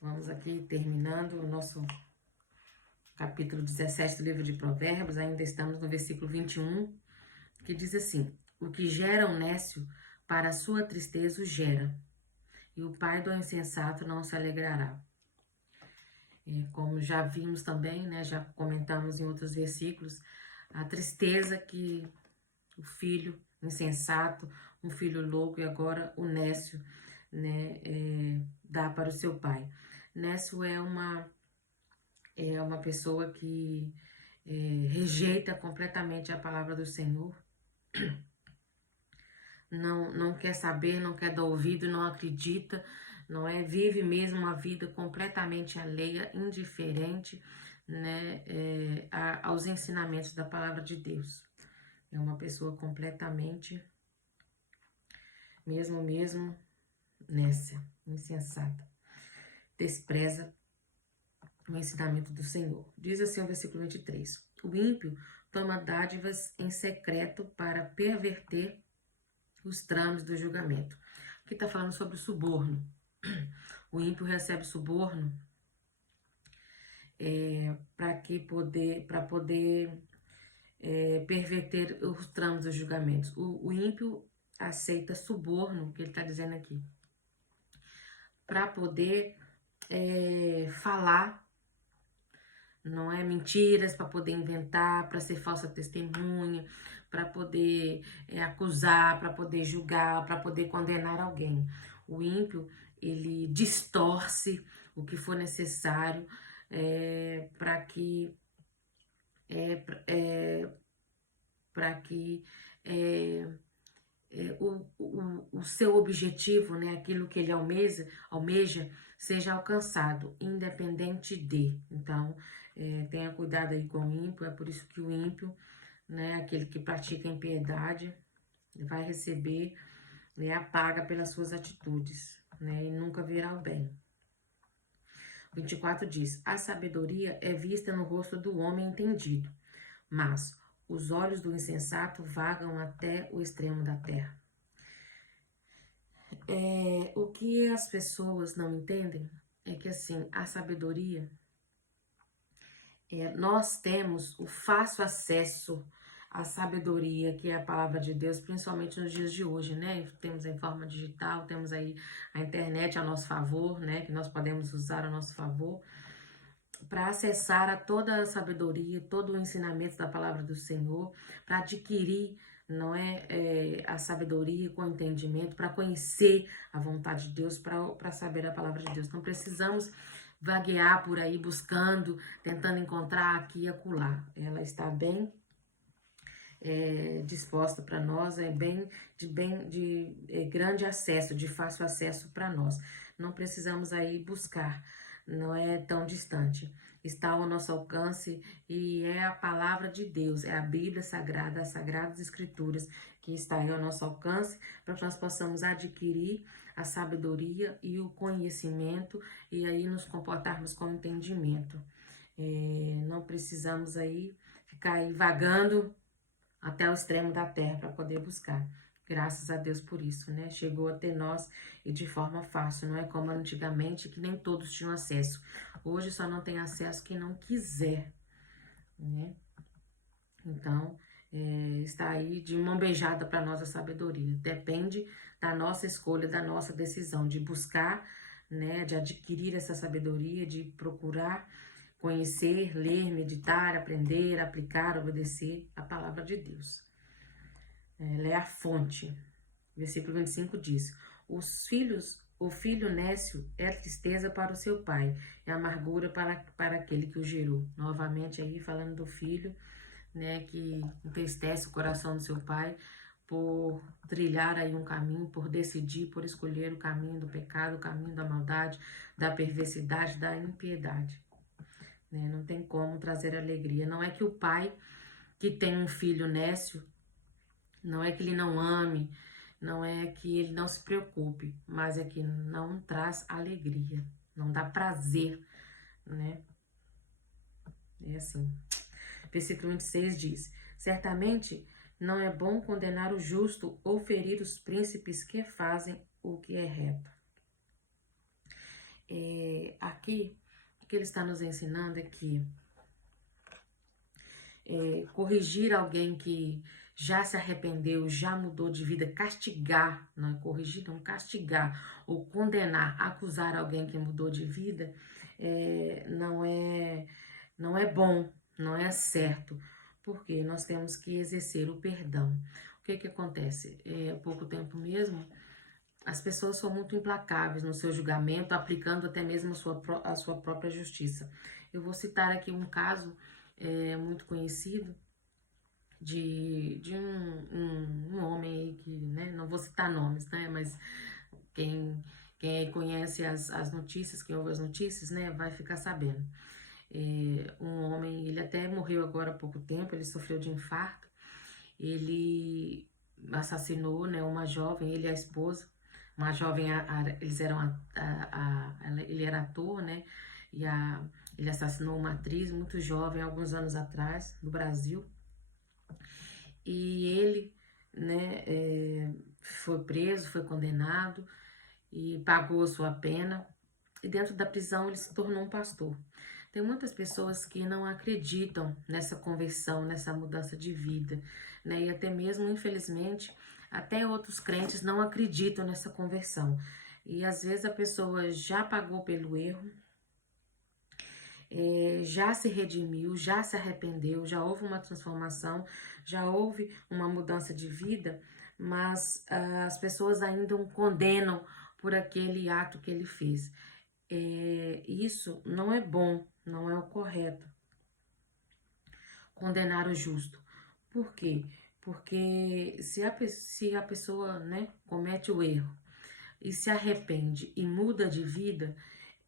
Vamos aqui terminando o nosso capítulo 17 do livro de Provérbios. Ainda estamos no versículo 21, que diz assim: o que gera o nécio, para a sua tristeza o gera, e o pai do insensato não se alegrará. Como já vimos também, né, já comentamos em outros versículos, a tristeza que o filho insensato, um filho louco e agora o nécio, né, dá para o seu pai. Nécio é uma pessoa que rejeita completamente a palavra do Senhor, não quer saber, não quer dar ouvido, não acredita, não é? Vive mesmo uma vida completamente alheia, indiferente, né, aos ensinamentos da palavra de Deus. É uma pessoa completamente, mesmo nécia, insensata. Despreza o ensinamento do Senhor. Diz assim o versículo 23. O ímpio toma dádivas em secreto para perverter os trâmites do julgamento. Aqui está falando sobre o suborno. O ímpio recebe suborno para poder perverter os trâmites dos julgamentos. O ímpio aceita suborno, que ele está dizendo aqui, para poder falar, não é, mentiras, para poder inventar, para ser falsa testemunha, para poder acusar, para poder julgar, para poder condenar alguém. O ímpio, ele distorce o que for necessário para que o seu objetivo, né, aquilo que ele almeja seja alcançado, independente de. Então, tenha cuidado aí com o ímpio. É por isso que o ímpio, né, aquele que pratica impiedade, vai receber, né, a paga pelas suas atitudes, né, e nunca verá o bem. 24 diz: a sabedoria é vista no rosto do homem entendido, mas os olhos do insensato vagam até o extremo da terra. O que as pessoas não entendem é que, assim, a sabedoria, nós temos o fácil acesso à sabedoria, que é a palavra de Deus, principalmente nos dias de hoje, né? Temos a forma digital, temos aí a internet a nosso favor, né? Que nós podemos usar a nosso favor para acessar a toda a sabedoria, todo o ensinamento da palavra do Senhor, para adquirir, não a sabedoria com entendimento, para conhecer a vontade de Deus, para saber a palavra de Deus. Não precisamos vaguear por aí buscando, tentando encontrar aqui e acolá. Ela está bem disposta para nós, de grande acesso, de fácil acesso para nós. Não precisamos aí buscar, não é tão distante. Está ao nosso alcance e é a palavra de Deus, é a Bíblia Sagrada, as Sagradas Escrituras que está aí ao nosso alcance, para que nós possamos adquirir a sabedoria e o conhecimento e aí nos comportarmos com entendimento. Não precisamos aí ficar aí vagando até o extremo da terra para poder buscar. Graças a Deus por isso, né? Chegou até nós e de forma fácil, não é como antigamente que nem todos tinham acesso. Hoje só não tem acesso quem não quiser, né? Então, está aí de mão beijada para nós a sabedoria. Depende da nossa escolha, da nossa decisão de buscar, né? De adquirir essa sabedoria, de procurar conhecer, ler, meditar, aprender, aplicar, obedecer a palavra de Deus. Ela é a fonte. Versículo 25 diz: o filho nécio é tristeza para o seu pai, é amargura para aquele que o gerou. Novamente aí falando do filho, né, que entristece o coração do seu pai por trilhar aí um caminho, por decidir, por escolher o caminho do pecado, o caminho da maldade, da perversidade, da impiedade. Não tem como trazer alegria. Não é que o pai que tem um filho nécio, não é que ele não ame, não é que ele não se preocupe, mas é que não traz alegria, não dá prazer, né? É assim. Versículo 26 diz: certamente não é bom condenar o justo ou ferir os príncipes que fazem o que é reto. aqui, o que ele está nos ensinando é que corrigir alguém que já se arrependeu, já mudou de vida, castigar, não é corrigir, não, castigar ou condenar, acusar alguém que mudou de vida, não é bom, não é certo, porque nós temos que exercer o perdão. O que acontece? Há pouco tempo mesmo, as pessoas são muito implacáveis no seu julgamento, aplicando até mesmo a sua própria justiça. Eu vou citar aqui um caso muito conhecido de um homem aí que, né, não vou citar nomes, né, mas quem conhece as notícias, quem ouve as notícias, né, vai ficar sabendo. Um homem, ele até morreu agora há pouco tempo, ele sofreu de infarto, ele assassinou, né, uma jovem, ele e a esposa, uma jovem, eles eram, ele era ator, né, e ele assassinou uma atriz muito jovem, alguns anos atrás, no Brasil, e ele, né, foi preso, foi condenado e pagou a sua pena, e dentro da prisão ele se tornou um pastor. Tem muitas pessoas que não acreditam nessa conversão, nessa mudança de vida, né? E até mesmo, infelizmente, até outros crentes não acreditam nessa conversão. E às vezes a pessoa já pagou pelo erro, já se redimiu, já se arrependeu, já houve uma transformação, já houve uma mudança de vida, mas as pessoas ainda o condenam por aquele ato que ele fez. Isso não é bom, não é o correto. Condenar o justo. Por quê? Porque se a pessoa, né, comete o erro e se arrepende e muda de vida,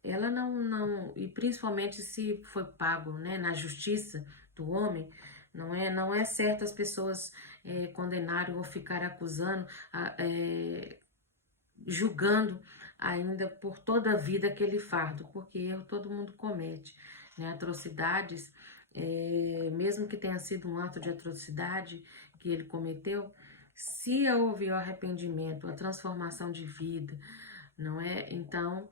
ela não, e principalmente se foi pago, né, na justiça do homem, não é certo as pessoas condenarem ou ficar acusando, julgando ainda por toda a vida aquele fardo, porque erro todo mundo comete, né? Atrocidades, mesmo que tenha sido um ato de atrocidade que ele cometeu, se houve o arrependimento, a transformação de vida, não é? Então,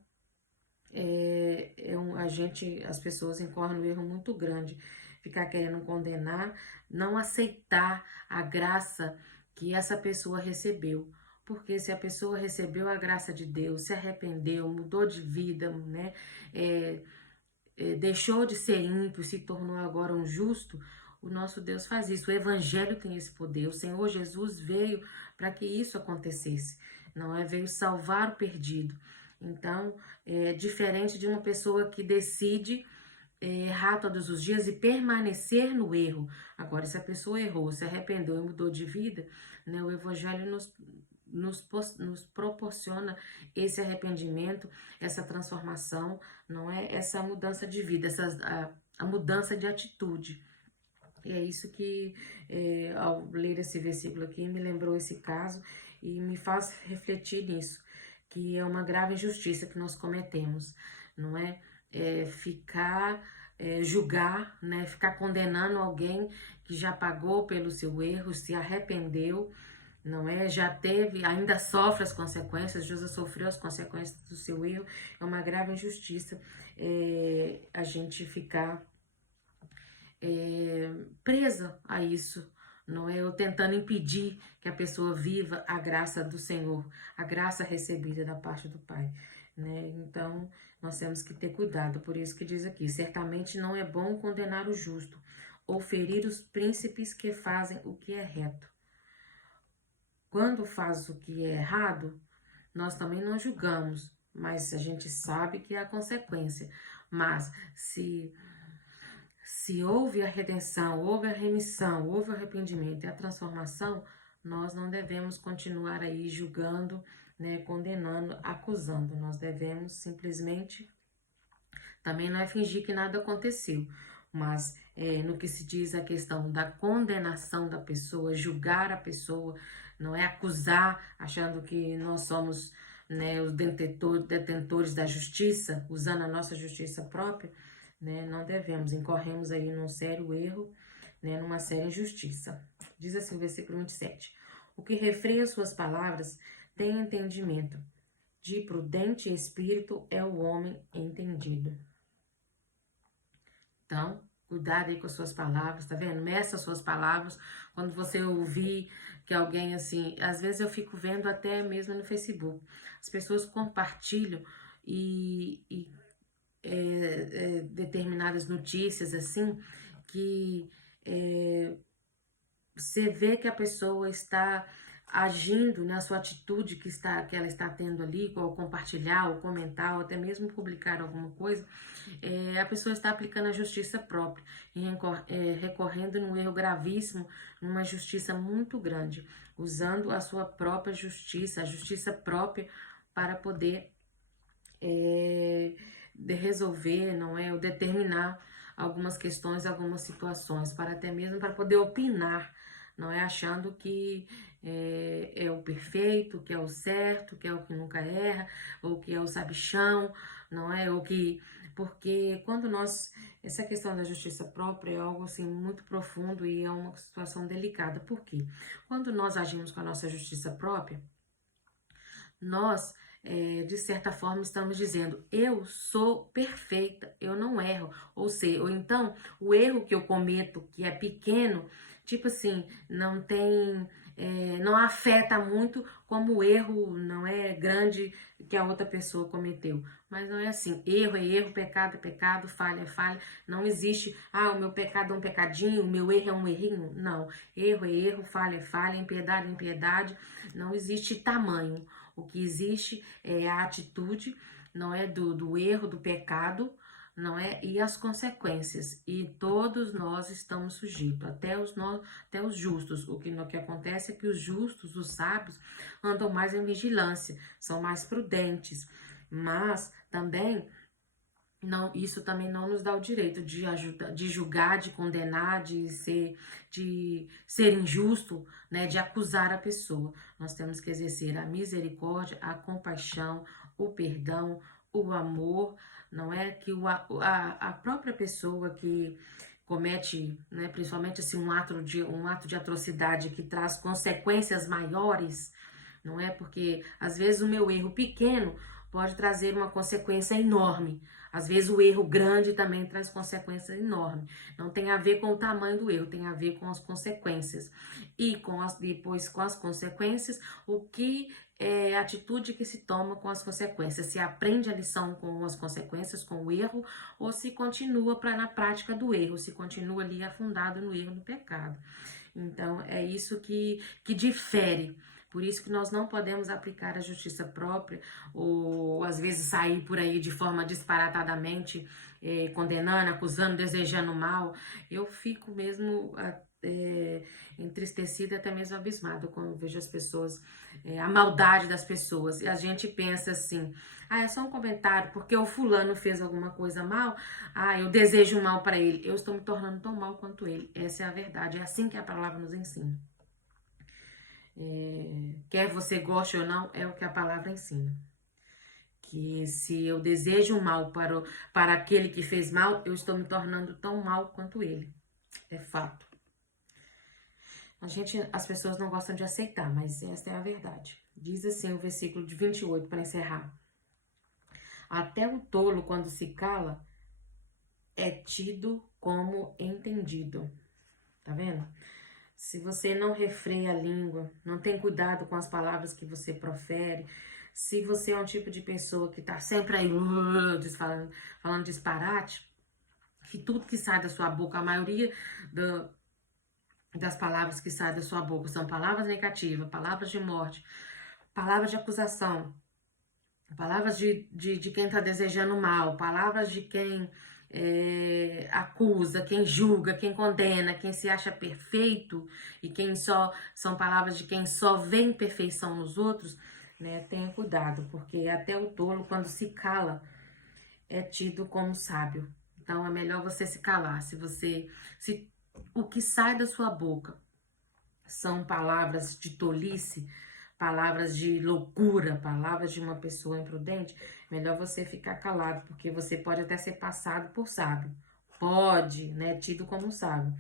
as pessoas incorrem no erro muito grande, ficar querendo condenar, não aceitar a graça que essa pessoa recebeu. Porque se a pessoa recebeu a graça de Deus, se arrependeu, mudou de vida, né? Deixou de ser ímpio, se tornou agora um justo, o nosso Deus faz isso. O Evangelho tem esse poder. O Senhor Jesus veio para que isso acontecesse. Não é? Veio salvar o perdido. Então, é diferente de uma pessoa que decide errar todos os dias e permanecer no erro. Agora, se a pessoa errou, se arrependeu e mudou de vida, né, o Evangelho nos proporciona esse arrependimento, essa transformação, não é? Essa mudança de vida, a mudança de atitude. E é isso que, ao ler esse versículo aqui, me lembrou esse caso e me faz refletir nisso, que é uma grave injustiça que nós cometemos, não é? Julgar, né? Ficar condenando alguém que já pagou pelo seu erro, se arrependeu, não é? Já teve, ainda sofre as consequências, Jesus sofreu as consequências do seu erro, é uma grave injustiça a gente ficar presa a isso, não é? Ou tentando impedir que a pessoa viva a graça do Senhor, a graça recebida da parte do Pai, né? Então, nós temos que ter cuidado, por isso que diz aqui, certamente não é bom condenar o justo, ou ferir os príncipes que fazem o que é reto. Quando faz o que é errado, nós também não julgamos, mas a gente sabe que há consequência. Mas se houve a redenção, houve a remissão, houve o arrependimento e a transformação, nós não devemos continuar aí julgando, né, condenando, acusando. Nós devemos simplesmente, também não é fingir que nada aconteceu, mas no que se diz a questão da condenação da pessoa, julgar a pessoa, não é acusar, achando que nós somos, né, os detentores da justiça, usando a nossa justiça própria, né, não devemos, incorremos aí num sério erro, né, numa séria injustiça. Diz assim o versículo 27, o que refreia suas palavras tem entendimento, de prudente espírito é o homem entendido. Então, cuidado aí com as suas palavras, tá vendo? Meça as suas palavras. Quando você ouvir que alguém, assim, às vezes eu fico vendo até mesmo no Facebook, as pessoas compartilham determinadas notícias, assim, que você vê que a pessoa está agindo, né, a sua atitude que ela está tendo ali, ao compartilhar, ou comentar, ou até mesmo publicar alguma coisa, a pessoa está aplicando a justiça própria, e recorrendo num erro gravíssimo, numa justiça muito grande, usando a sua própria justiça, a justiça própria, para poder de resolver, não é, ou determinar algumas questões, algumas situações, para até mesmo para poder opinar, não é, achando que é o perfeito, que é o certo, que é o que nunca erra, ou que é o sabichão, não é, ou que, porque quando nós, essa questão da justiça própria é algo assim muito profundo e é uma situação delicada, porque quando nós agimos com a nossa justiça própria, nós, de certa forma, estamos dizendo, eu sou perfeita, eu não erro. Ou seja, ou então, o erro que eu cometo, que é pequeno, tipo assim, não tem, não afeta muito como o erro não é grande que a outra pessoa cometeu. Mas não é assim, erro é erro, pecado é pecado, falha é falha. Não existe, o meu pecado é um pecadinho, o meu erro é um errinho. Não, erro é erro, falha é falha, impiedade é impiedade. Não existe tamanho. O que existe é a atitude, não é, do erro, do pecado, não é, e as consequências. E todos nós estamos sujeitos, até os justos. O que acontece é que os justos, os sábios, andam mais em vigilância, são mais prudentes. Mas também não, isso também não nos dá o direito de ajudar, de julgar, de condenar, de ser injusto, né, de acusar a pessoa. Nós temos que exercer a misericórdia, a compaixão, o perdão, o amor, não é que a própria pessoa que comete, né, principalmente assim, um ato de atrocidade que traz consequências maiores, não é? Porque às vezes o meu erro pequeno pode trazer uma consequência enorme. Às vezes o erro grande também traz consequências enormes. Não tem a ver com o tamanho do erro, tem a ver com as consequências. E depois com as consequências, o que é a atitude que se toma com as consequências? Se aprende a lição com as consequências, com o erro, ou se continua na prática do erro, se continua ali afundado no erro, no pecado. Então, é isso que difere. Por isso que nós não podemos aplicar a justiça própria, ou às vezes sair por aí de forma disparatadamente, condenando, acusando, desejando mal. Eu fico mesmo entristecida, até mesmo abismada, quando vejo as pessoas, a maldade das pessoas. E a gente pensa assim, é só um comentário, porque o fulano fez alguma coisa mal, eu desejo mal para ele. Eu estou me tornando tão mal quanto ele. Essa é a verdade, é assim que a palavra nos ensina. Quer você goste ou não, é o que a palavra ensina. Que se eu desejo mal para aquele que fez mal, eu estou me tornando tão mal quanto ele. É fato. As pessoas não gostam de aceitar, mas essa é a verdade. Diz assim o versículo de 28, para encerrar. Até o tolo, quando se cala, é tido como entendido. Tá vendo? Se você não refreia a língua, não tem cuidado com as palavras que você profere, se você é um tipo de pessoa que tá sempre aí falando disparate, que tudo que sai da sua boca, a maioria das palavras que saem da sua boca são palavras negativas, palavras de morte, palavras de acusação, palavras de quem tá desejando mal, palavras de quem acusa, quem julga, quem condena, quem se acha perfeito e quem são palavras de quem só vê imperfeição nos outros, né? Tenha cuidado, porque até o tolo, quando se cala, é tido como sábio. Então é melhor você se calar. Se o que sai da sua boca são palavras de tolice, palavras de loucura, palavras de uma pessoa imprudente, melhor você ficar calado, porque você pode até ser passado por sábio. Pode, né? Tido como sábio.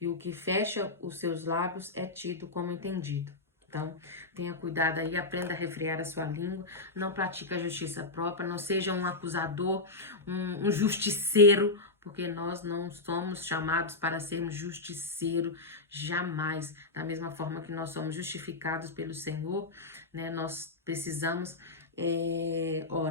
E o que fecha os seus lábios é tido como entendido. Então, tenha cuidado aí, aprenda a refrear a sua língua, não pratique a justiça própria, não seja um acusador, um justiceiro, porque nós não somos chamados para sermos justiceiro, jamais. Da mesma forma que nós somos justificados pelo Senhor, né, nós precisamos orar.